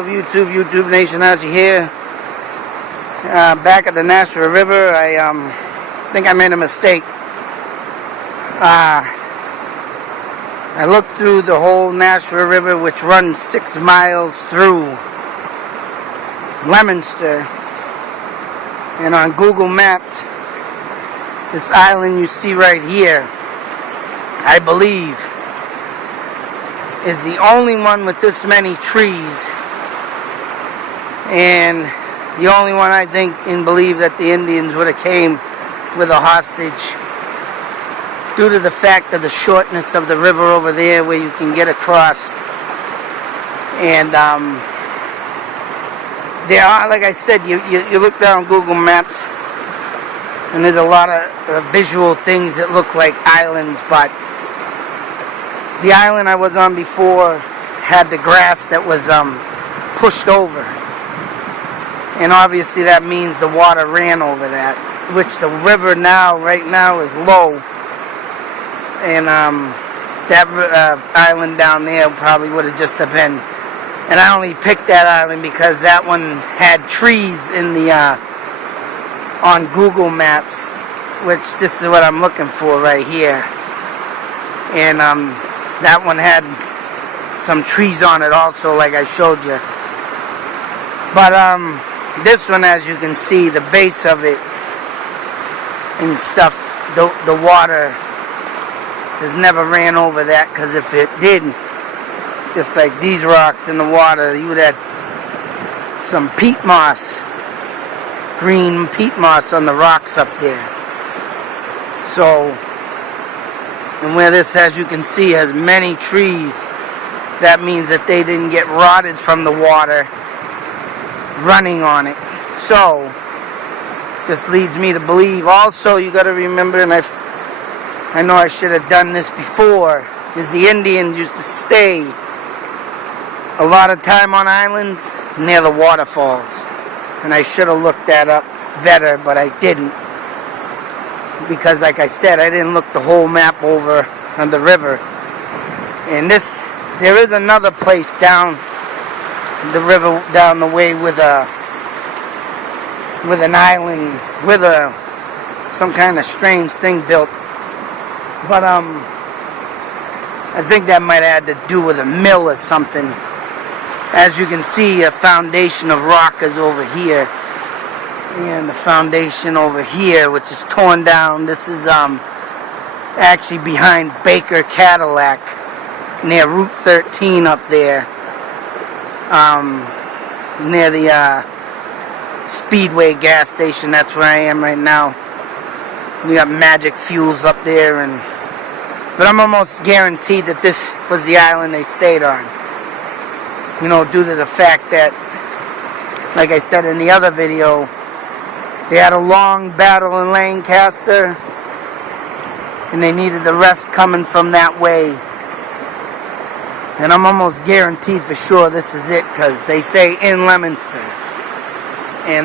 of YouTube Nation, how's you here? Back at the Nashua River. I think I made a mistake. I looked through the whole Nashua River, which runs 6 miles through Leominster, and on Google Maps, this island you see right here, I believe, is the only one with this many trees, and the only one I think and believe that the Indians would have came with a hostage, due to the fact of the shortness of the river over there where you can get across. And there are, like I said, you look down Google Maps and there's a lot of visual things that look like islands, but the island I was on before had the grass that was pushed over, and obviously that means the water ran over that, which the river right now is low, and that island down there probably would have just have been, and I only picked that island because that one had trees in the on Google Maps, which this is what I'm looking for right here, and that one had some trees on it also, like I showed you. But this one, as you can see, the base of it and stuff, the water has never ran over that, because if it did, just like these rocks in the water, you would have some peat moss, green peat moss on the rocks up there. So, and where this, as you can see, has many trees, that means that they didn't get rotted from the water running on it. So, just leads me to believe. Also, you got to remember, and I know I should have done this before, is the Indians used to stay a lot of time on islands near the waterfalls. And I should have looked that up better, but I didn't. Because, like I said, I didn't look the whole map over on the river. And there is another place down the river, down the way with an island, with some kind of strange thing built. But I think that might have had to do with a mill or something. As you can see, a foundation of rock is over here, and the foundation over here, which is torn down. This is actually behind Baker Cadillac, near Route 13 up there, near the Speedway gas station. That's where I am right now. We got Magic Fuels up there, but I'm almost guaranteed that this was the island they stayed on. You know, due to the fact that, like I said in the other video, they had a long battle in Lancaster, and they needed the rest coming from that way. And I'm almost guaranteed for sure this is it, because they say in Leominster. And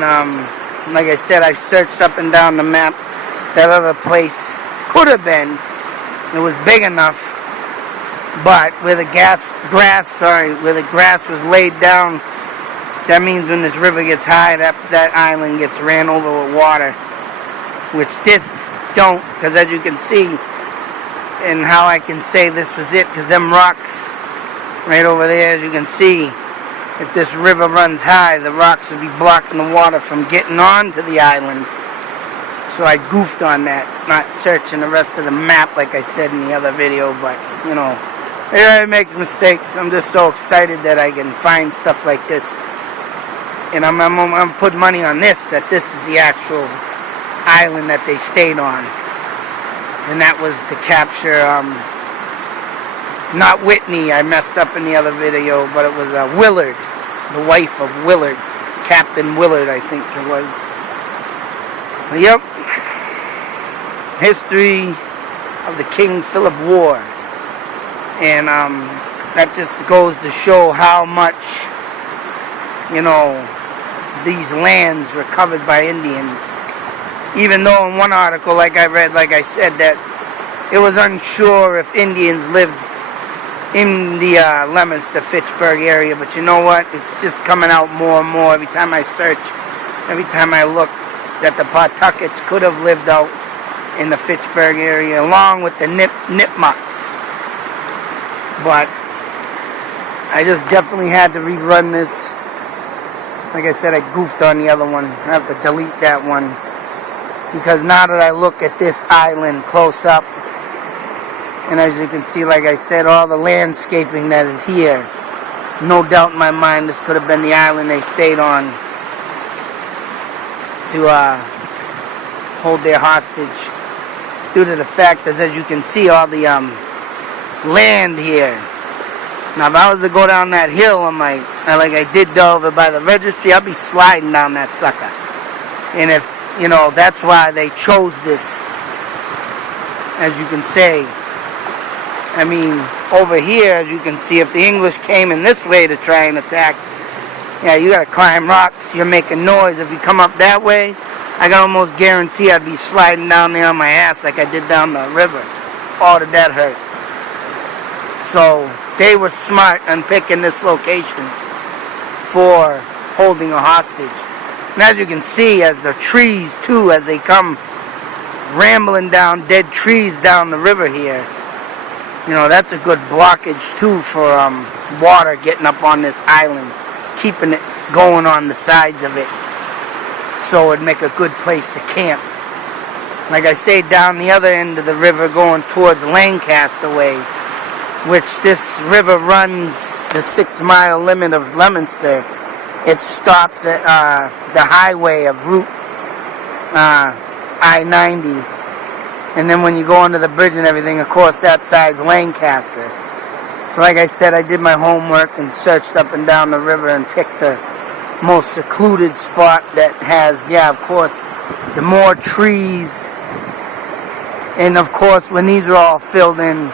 like I said, I searched up and down the map. That other place could have been. It was big enough, but where the grass was laid down, that means when this river gets high, that island gets ran over with water, which this don't, because as you can see, and how I can say this was it, because them rocks right over there, as you can see, if this river runs high, the rocks would be blocking the water from getting onto the island. So I goofed on that, not searching the rest of the map like I said in the other video, but, you know, everybody makes mistakes. I'm just so excited that I can find stuff like this. And I'm putting money on this, that this is the actual island that they stayed on. And that was to capture, not Whitney, I messed up in the other video, but it was Willard, the wife of Willard, Captain Willard, I think it was. But yep, history of the King Philip War. And that just goes to show how much, you know, these lands were covered by Indians. Even though in one article, like I read, like I said, that it was unsure if Indians lived in the Leominster, Fitchburg area. But you know what? It's just coming out more and more every time I search, every time I look, that the Pawtuckets could have lived out in the Fitchburg area, along with the Nipmucks. But I just definitely had to rerun this. Like I said, I goofed on the other one. I have to delete that one. Because now that I look at this island close up, and as you can see, like I said, all the landscaping that is here, no doubt in my mind this could have been the island they stayed on to hold their hostage, due to the fact that, as you can see, all the land here. Now if I was to go down that hill on like I did over by the registry, I'd be sliding down that sucker. And if, you know, that's why they chose this, as you can say. I mean, over here, as you can see, if the English came in this way to try and attack, yeah, you gotta climb rocks, you're making noise. If you come up that way, I can almost guarantee I'd be sliding down there on my ass like I did down the river. Oh, did that hurt. So, they were smart on picking this location for holding a hostage. And as you can see, as the trees, too, as they come rambling down, dead trees down the river here, you know, that's a good blockage, too, for water getting up on this island, keeping it going on the sides of it, so it'd make a good place to camp. Like I say, down the other end of the river going towards Lancaster way, which this river runs the 6-mile limit of Leominster. It stops at the highway of Route I-90. And then when you go under the bridge and everything, of course, that side's Lancaster. So like I said, I did my homework and searched up and down the river and picked the most secluded spot that has, yeah, of course, the more trees. And of course, when these are all filled in,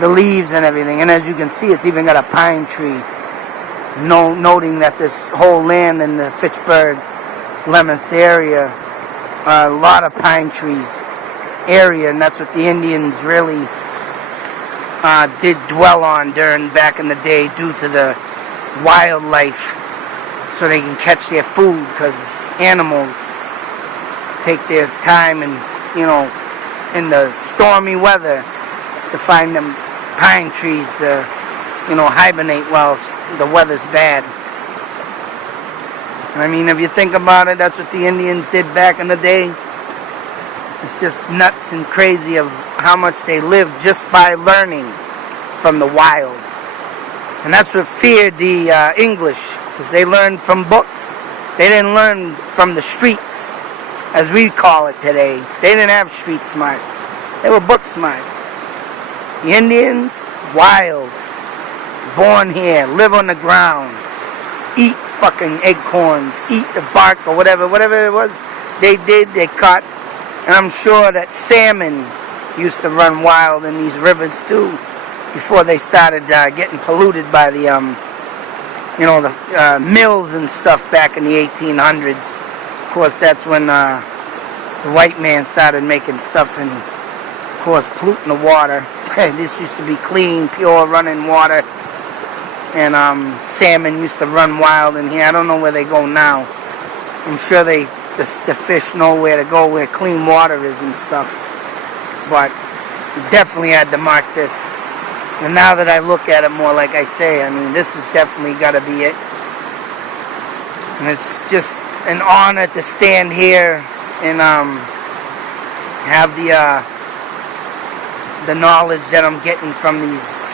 the leaves and everything. And as you can see, it's even got a pine tree. Noting that this whole land in the Fitchburg, Leominster area, a lot of pine trees area, and that's what the Indians really did dwell on during back in the day, due to the wildlife, so they can catch their food, because animals take their time and, you know, in the stormy weather to find them pine trees to, you know, hibernate while the weather's bad. I mean, if you think about it, that's what the Indians did back in the day. It's just nuts and crazy of how much they lived just by learning from the wild. And that's what feared the English, because they learned from books. They didn't learn from the streets, as we call it today. They didn't have street smarts. They were book smart. The Indians, wild. Born here, live on the ground, eat fucking acorns, eat the bark or whatever it was they did, they caught. And I'm sure that salmon used to run wild in these rivers too, before they started getting polluted by the, you know, the mills and stuff back in the 1800s. Of course, that's when the white man started making stuff and, of course, polluting the water. This used to be clean, pure running water. And salmon used to run wild in here. I don't know where they go now. I'm sure the fish know where to go, where clean water is and stuff. But definitely had to mark this. And now that I look at it more, like I say, I mean, this has definitely got to be it. And it's just an honor to stand here and have the knowledge that I'm getting from these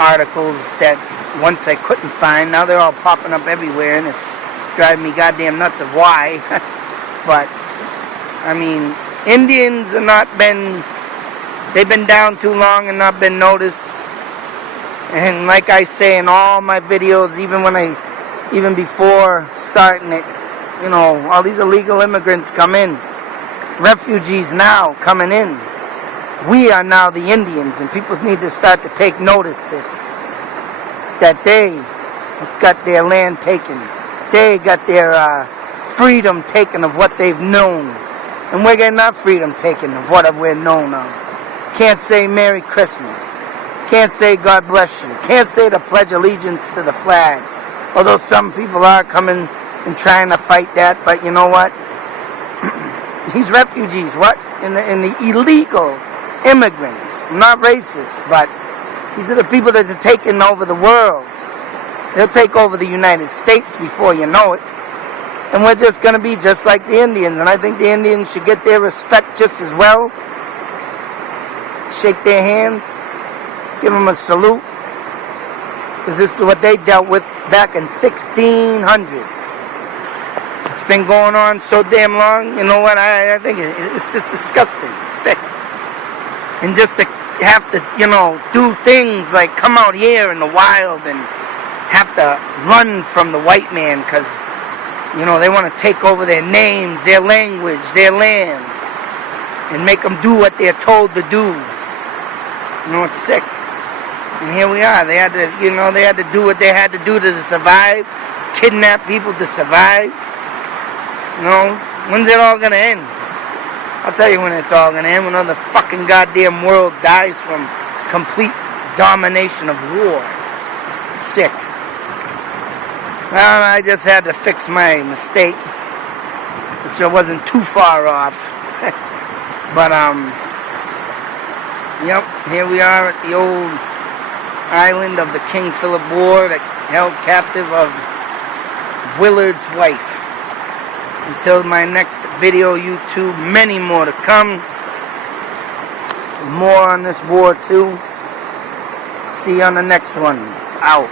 articles that once I couldn't find. Now they're all popping up everywhere, and it's driving me goddamn nuts of why. But I mean, Indians have not been, they've been down too long and not been noticed. And like I say in all my videos, even before starting it, you know, all these illegal immigrants come in, refugees now coming in. We are now the Indians, and people need to start to take notice this, that they got their land taken. They got their freedom taken of what they've known. And we're getting our freedom taken of what we're known of. Can't say Merry Christmas. Can't say God bless you. Can't say to pledge allegiance to the flag. Although some people are coming and trying to fight that, but you know what? These refugees, what? In the illegal immigrants. I'm not racist, but these are the people that are taking over the world. They'll take over the United States before you know it. And we're just going to be just like the Indians. And I think the Indians should get their respect just as well. Shake their hands. Give them a salute. Because this is what they dealt with back in 1600s. It's been going on so damn long. You know what? I think it's just disgusting. It's sick. And just to have to, do things like come out here in the wild and have to run from the white man because, they want to take over their names, their language, their land, and make them do what they're told to do. It's sick. And here we are. They had to do what they had to do to survive, kidnap people to survive. When's it all going to end? I'll tell you when it's all going to end, when the fucking goddamn world dies from complete domination of war. Sick. Well, I just had to fix my mistake, which I wasn't too far off. But, yep, here we are at the old island of the King Philip War that held captive of Willard's wife. Until my next video, YouTube, many more to come. More on this war too. See you on the next one. Out.